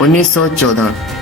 1914।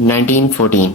1914।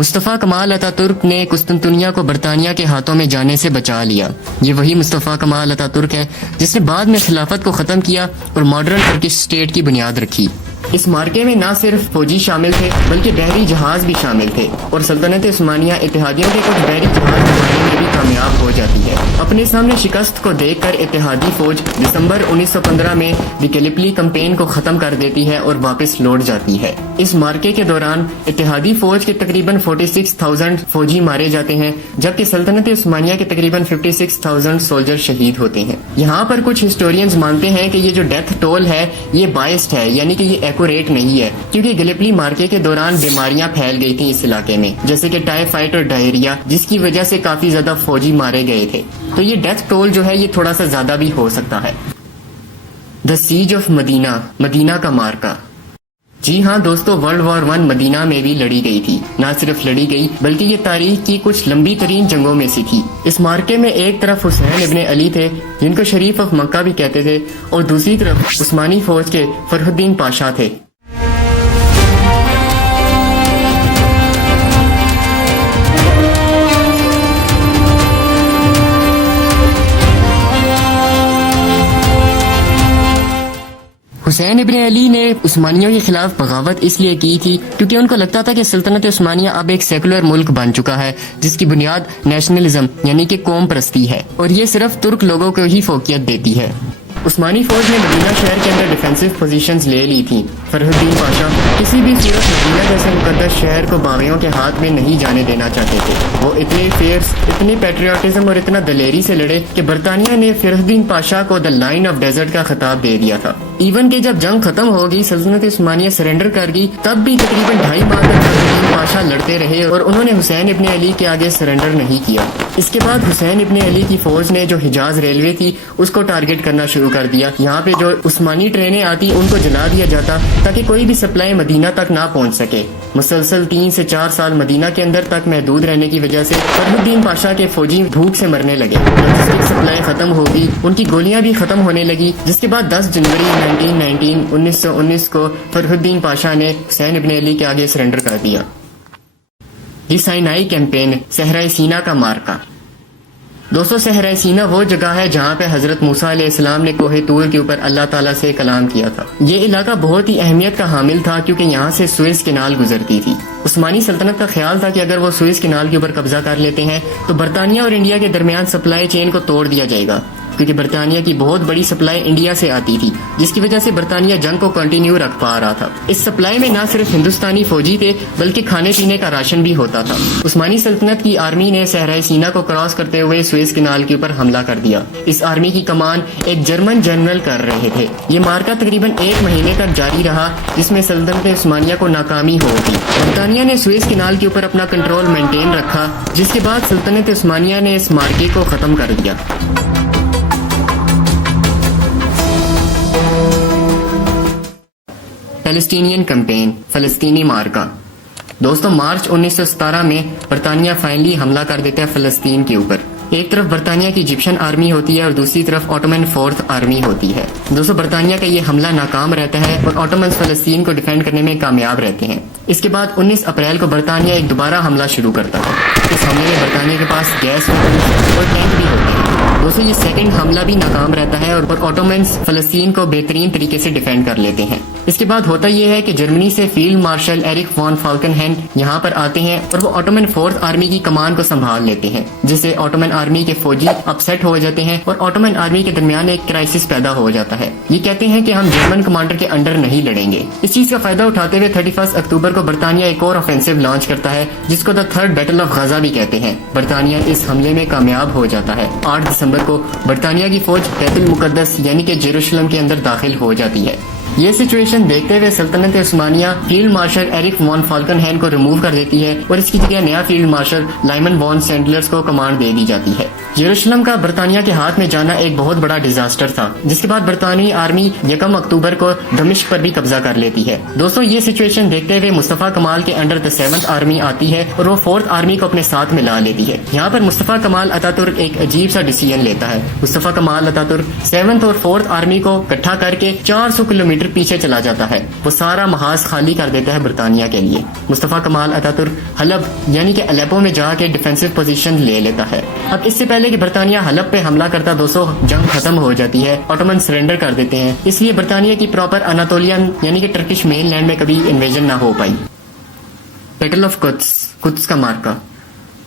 مصطفیٰ کمال اتا ترک نے قسطنطنیہ کو برطانیہ کے ہاتھوں میں جانے سے بچا لیا۔ یہ وہی مصطفیٰ کمال اتا ترک ہے جس نے بعد میں خلافت کو ختم کیا اور ماڈرن ترکش اسٹیٹ کی بنیاد رکھی۔ اس مارکے میں نہ صرف فوجی شامل تھے بلکہ بحری جہاز بھی شامل تھے، اور سلطنت عثمانیہ اتحادیوں کے کچھ بحری جہاز بنانے میں بھی کامیاب ہو جاتی ہے۔ اپنے سامنے شکست کو دیکھ کر اتحادی فوج دسمبر 1915 میں دی گیلیپلی کمپین کو ختم کر دیتی ہے اور واپس لوٹ جاتی ہے۔ اس مارکے کے دوران اتحادی فوج کے تقریباً 46,000 فوجی مارے جاتے ہیں، جبکہ سلطنت عثمانیہ کے تقریباً 56,000 سولجر شہید ہوتے ہیں۔ یہاں پر کچھ ہسٹورینز مانتے ہیں کہ یہ جو ڈیتھ ٹول ہے یہ بائسڈ ہے، یعنی کہ یہ ایکوریٹ نہیں ہے، کیونکہ گلیپلی مارکے کے دوران بیماریاں پھیل گئی تھیں اس علاقے میں، جیسے کہ ٹائیفائڈ اور ڈائریا، جس کی وجہ سے کافی زیادہ فوجی مارے گئے تھے، تو یہ ڈیتھ ٹول جو ہے یہ تھوڑا سا زیادہ بھی ہو سکتا ہے۔ دا سیج آف مدینہ، مدینہ کا مارکا۔ جی ہاں دوستو، ورلڈ وار 1 مدینہ میں بھی لڑی گئی تھی۔ نہ صرف لڑی گئی بلکہ یہ تاریخ کی کچھ لمبی ترین جنگوں میں سے تھی۔ اس مارکے میں ایک طرف حسین ابن علی تھے جن کو شریف آف مکہ بھی کہتے تھے، اور دوسری طرف عثمانی فوج کے فرح الدین پاشا تھے۔ حسین ابن علی نے عثمانیوں کے خلاف بغاوت اس لیے کی تھی کیونکہ ان کو لگتا تھا کہ سلطنت عثمانیہ اب ایک سیکولر ملک بن چکا ہے جس کی بنیاد نیشنلزم یعنی کہ قوم پرستی ہے، اور یہ صرف ترک لوگوں کو ہی فوقیت دیتی ہے۔ عثمانی فوج نے مدینہ شہر کے اندر ڈیفینسو پوزیشنز لے لی تھیں۔ فرح الدین پاشا کسی بھی صورت مدینہ جیسے مقدس شہر کو باغیوں کے ہاتھ میں نہیں جانے دینا چاہتے تھے۔ وہ اتنے فیئرس، اتنی پیٹریوٹزم اور اتنا دلیری سے لڑے کہ برطانیہ نے فرح الدین پاشا کو دا لائن آف ڈیزرٹ کا خطاب دے دیا تھا۔ ایون کہ جب جنگ ختم ہو گئی، سلطنت عثمانیہ سرنڈر کر گئی، تب بھی تقریباً 2.5 ماہ تک فرح الدین پاشا لڑتے رہے اور انہوں نے حسین ابن علی کے آگے سرنڈر نہیں کیا۔ اس کے بعد حسین ابن علی کی فوج نے جو حجاز ریلوے تھی اس کو ٹارگٹ کرنا شروع کر دیا۔ یہاں پہ جو عثمانی ٹرینیں آتی ان کو جلا دیا جاتا تاکہ کوئی بھی سپلائی مدینہ تک نہ پہنچ سکے۔ مسلسل 3 سے 4 سال مدینہ کے اندر تک محدود رہنے کی وجہ سے فرح الدین پاشا کے فوجی بھوک سے مرنے لگے۔ لاجسٹک سپلائی ختم ہو گئی، ان کی گولیاں بھی ختم ہونے لگی، جس کے بعد 10 جنوری 1919 کو فرح الدین پاشا نے حسین ابن علی کے آگے سرنڈر کر دیا۔ دی سائنائی کیمپین، صحرائے سینا کا مارکا۔ دوستو، صحرائے سینا وہ جگہ ہے جہاں پہ حضرت موسیٰ علیہ السلام نے کوہ طور کے اوپر اللہ تعالیٰ سے کلام کیا تھا۔ یہ علاقہ بہت ہی اہمیت کا حامل تھا کیونکہ یہاں سے سوئز کینال گزرتی تھی۔ عثمانی سلطنت کا خیال تھا کہ اگر وہ سوئز کینال کے اوپر قبضہ کر لیتے ہیں تو برطانیہ اور انڈیا کے درمیان سپلائی چین کو توڑ دیا جائے گا، کیونکہ برطانیہ کی بہت بڑی سپلائی انڈیا سے آتی تھی، جس کی وجہ سے برطانیہ جنگ کو کنٹینیو رکھ پا رہا تھا۔ اس سپلائی میں نہ صرف ہندوستانی فوجی تھے بلکہ کھانے پینے کا راشن بھی ہوتا تھا۔ عثمانی سلطنت کی آرمی نے صحرائے سینا کو کراس کرتے ہوئے سوئز کینال کے اوپر حملہ کر دیا۔ اس آرمی کی کمان ایک جرمن جنرل کر رہے تھے۔ یہ مارکا تقریباً 1 مہینے تک جاری رہا، جس میں سلطنت عثمانیہ کو ناکامی ہو گئی۔ برطانیہ نے سوئز کینال کے اوپر اپنا کنٹرول مینٹین رکھا، جس کے بعد سلطنت عثمانیہ نے اس مارکے کو ختم کر دیا۔ فلسطینین کیمپین، فلسطینی مارکا۔ دوستو، مارچ 1917 میں برطانیہ فائنلی حملہ کر دیتا ہے فلسطین کے اوپر۔ ایک طرف برطانیہ کی ایجپشن آرمی ہوتی ہے اور دوسری طرف آٹومن 4th آرمی ہوتی ہے۔ دوستو، برطانیہ کا یہ حملہ ناکام رہتا ہے اور آٹومنز فلسطین کو ڈیفینڈ کرنے میں کامیاب رہتے ہیں۔ اس کے بعد 19 اپریل کو برطانیہ ایک دوبارہ حملہ شروع کرتا ہے۔ اس حملے میں برطانیہ کے پاس گیس اور ٹینک بھی ہوتے ہیں۔ دوستو، یہ سیکنڈ حملہ بھی ناکام رہتا ہے اور آٹومنز فلسطین کو بہترین طریقے سے ڈیفینڈ کر لیتے ہیں۔ اس کے بعد ہوتا یہ ہے کہ جرمنی سے فیلڈ مارشل ایرک وان فالکن ہینڈ یہاں پر آتے ہیں اور وہ آٹومن 4th آرمی کی کمان کو سنبھال لیتے ہیں، جس سے آٹومن آرمی کے فوجی اپسیٹ ہو جاتے ہیں اور آٹومن آرمی کے درمیان ایک کرائسس پیدا ہو جاتا ہے۔ یہ کہتے ہیں کہ ہم جرمن کمانڈر کے انڈر نہیں لڑیں گے۔ اس چیز کا فائدہ اٹھاتے ہوئے 31 اکتوبر کو برطانیہ ایک اور آفینسو لانچ کرتا ہے، جس کو دا 3rd بیٹل آف غزہ بھی کہتے ہیں۔ برطانیہ اس حملے میں کامیاب ہو جاتا ہے۔ 8 دسمبر کو برطانیہ کی فوج بیت المقدس یعنی کہ یروشلم کے اندر داخل ہو جاتی ہے۔ یہ سچویشن دیکھتے ہوئے سلطنت عثمانیہ فیلڈ مارشل ایرک وان فالکن ہینڈ کو ریموو کر دیتی ہے اور اس کی جگہ نیا فیلڈ مارشل لائمن وان سینڈلرز کو کمانڈ دے دی جاتی ہے۔ یروشلم کا برطانیہ کے ہاتھ میں جانا ایک بہت بڑا ڈیزاسٹر تھا، جس کے بعد برطانوی آرمی 1 اکتوبر کو دمشق پر بھی قبضہ کر لیتی ہے۔ دوستو، یہ سچویشن دیکھتے ہوئے مصطفیٰ کمال کے انڈر دا 7th آرمی آتی ہے اور وہ 4th آرمی کو اپنے ساتھ ملا لیتی ہے۔ یہاں پر مصطفیٰ کمال اتا ترک ایک عجیب سا ڈیسیژن لیتا ہے۔ مصطفیٰ کمال اتا ترک 7th اور 4th آرمی کو اکٹھا کر کے 400 کلومیٹر کلومیٹر پیچھے چلا جاتا ہے، وہ سارا محاذ خالی کر دیتا ہے برطانیہ کے لیے۔ مصطفیٰ کمال اتا ترک حلب یعنی کہ الیپو میں جا کے ڈیفینسو پوزیشن لے لیتا ہے۔ اب اس سے پہلے کہ برطانیہ حلب پہ حملہ کرتا دوستوں، جنگ ختم ہو جاتی ہے، آٹومن سرنڈر کر دیتے ہیں، اس لیے برطانیہ کی پراپر اناتولین یعنی کہ ٹرکش مین لینڈ میں کبھی انویژن نہ ہو پائی۔ بیٹل آف قدس کا مارکا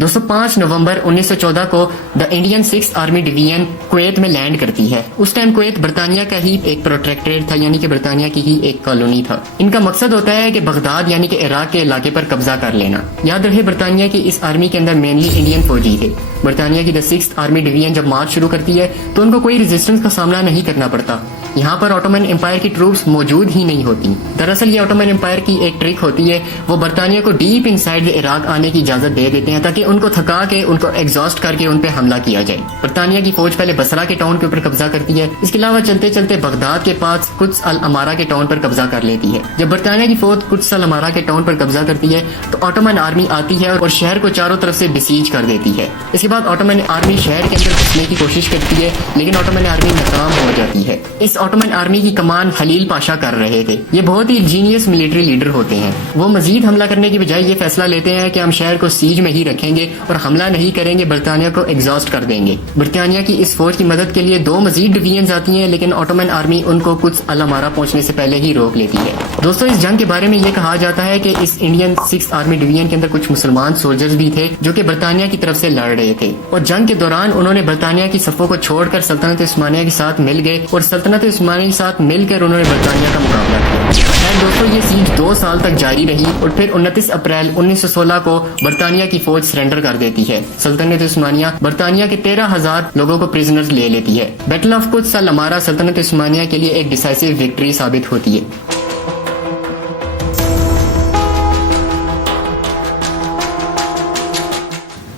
دوستوں 5 نومبر 1914 کو the Indian 6 army division Kuwait میں لینڈ کرتی ہے۔ اس ٹائم کویت برطانیہ کا ہی ایک پروٹیکٹریٹ تھا، یعنی کہ برطانیہ کی ہی ایک کالونی تھا۔ ان کا مقصد ہوتا ہے کہ بغداد یعنی کہ عراق کے علاقے پر قبضہ کر لینا۔ یاد رہے برطانیہ کی اس آرمی کے اندر مینلی انڈین فوجی تھے۔ برطانیہ کی دا 6 آرمی ڈویژن جب مارچ شروع کرتی ہے تو ان کو کوئی ریزسٹنس کا سامنا نہیں کرنا پڑتا۔ یہاں پر آٹومن امپائر کی ٹروپس موجود ہی نہیں ہوتی۔ دراصل یہ آٹومن امپائر کی ایک ٹرک ہوتی ہے، وہ برطانیہ کو ڈیپ ان سائڈ عراق آنے کی اجازت دے دیتے ہیں تاکہ ان کو تھکا کے ان کو ایگزاسٹ کر کے ان پہ حملہ کیا جائے۔ برطانیہ کی فوج پہلے بصرہ کے ٹاؤن کے اوپر قبضہ کرتی ہے، اس کے علاوہ چلتے چلتے بغداد کے پاس قدس الامارہ کے ٹاؤن پر قبضہ کر لیتی ہے۔ جب برطانیہ کی فوج قدس الامارہ کے ٹاؤن پر قبضہ کرتی ہے تو آٹومن آرمی آتی ہے اور شہر کو چاروں طرف سے بسیج کر دیتی ہے۔ اس کے بعد آٹومن آرمی شہر کے اندر گھسنے کی کوشش کرتی ہے، لیکن آٹومن آرمی ناکام ہو جاتی ہے۔ اس آٹومن آرمی کی کمان خلیل پاشا کر رہے تھے۔ یہ بہت ہی جینیس ملٹری لیڈر ہوتے ہیں۔ وہ مزید حملہ کرنے کی بجائے یہ فیصلہ لیتے ہیں کہ ہم شہر کو سیج میں ہی رکھیں گے اور حملہ نہیں کریں گے، برطانیہ کو ایگزاسٹ کر دیں گے۔ برطانیہ کی اس فوج کی مدد کے لیے 2 مزید ڈویژنز آتی ہیں، لیکن آٹومن آرمی ان کو قدس الامارہ پہنچنے سے پہلے ہی روک لیتی ہے۔ دوستوں اس جنگ کے بارے میں یہ کہا جاتا ہے کہ اس انڈین 6 آرمی ڈویژن کے اندر کچھ مسلمان سولجرز بھی تھے جو کہ برطانیہ کی طرف سے لڑ رہے تھے، اور جنگ کے دوران انہوں نے برطانیہ کی صفوں کو چھوڑ کر سلطنت عثمانیہ کے ساتھ مل گئے اور سلطنت عثمانیہ کے ساتھ مل کر انہوں نے برطانیہ کا مقابلہ کیا۔ دوستوں یہ سیج 2 سال تک جاری رہی اور پھر 29 اپریل 1916 کو برطانیہ کی فوج سرنڈر کر دیتی ہے۔ سلطنت عثمانیہ برطانیہ کے 13,000 لوگوں کو پریزنرز لے لیتی ہے۔ بیٹل آف قدس الامارہ سلطنت عثمانیہ کے لیے ایک ڈیسائسو وکٹری ثابت ہوتی ہے۔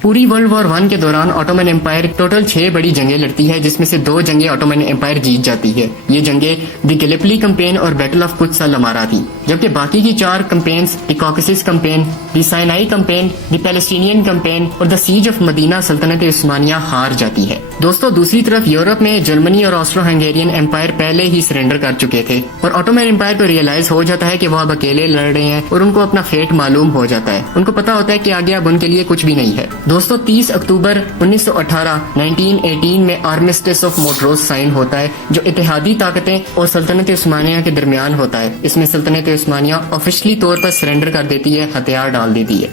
پوری ورلڈ وار 1 کے دوران آٹومن امپائر ٹوٹل 6 بڑی جنگیں لڑتی ہے، جس میں سے 2 جنگیں آٹومن امپائر جیت جاتی ہے۔ یہ جنگیں دی گیلیپلی کمپین اور بیٹل آف قدس الامارہ تھی، جبکہ باقی کی 4 کمپینز دی کاکسس کمپین، دی سائنائی کمپین، دی پیلسٹینین کمپین اور دا سیج آف مدینہ سلطنت عثمانیہ ہار جاتی ہے۔ دوستوں دوسری طرف یورپ میں جرمنی اور آسٹرو ہنگیرین امپائر پہلے ہی سرنڈر کر چکے تھے، اور آٹومن امپائر کو ریئلائز ہو جاتا ہے کہ وہ اب اکیلے لڑ رہے ہیں اور ان کو اپنا فیٹ معلوم ہو جاتا ہے۔ ان کو پتا ہوتا ہے کہ آگے اب ان کے لیے کچھ بھی نہیں ہے۔ دوستوں 30 اکتوبر 1918 میں آرمیسٹس آف مونٹروز سائن ہوتا ہے، جو اتحادی طاقتیں اور سلطنت عثمانیہ کے درمیان ہوتا ہے۔ اس میں سلطنت عثمانیہ آفیشلی طور پر سرنڈر کر دیتی ہے، ہتھیار ڈال دیتی ہے۔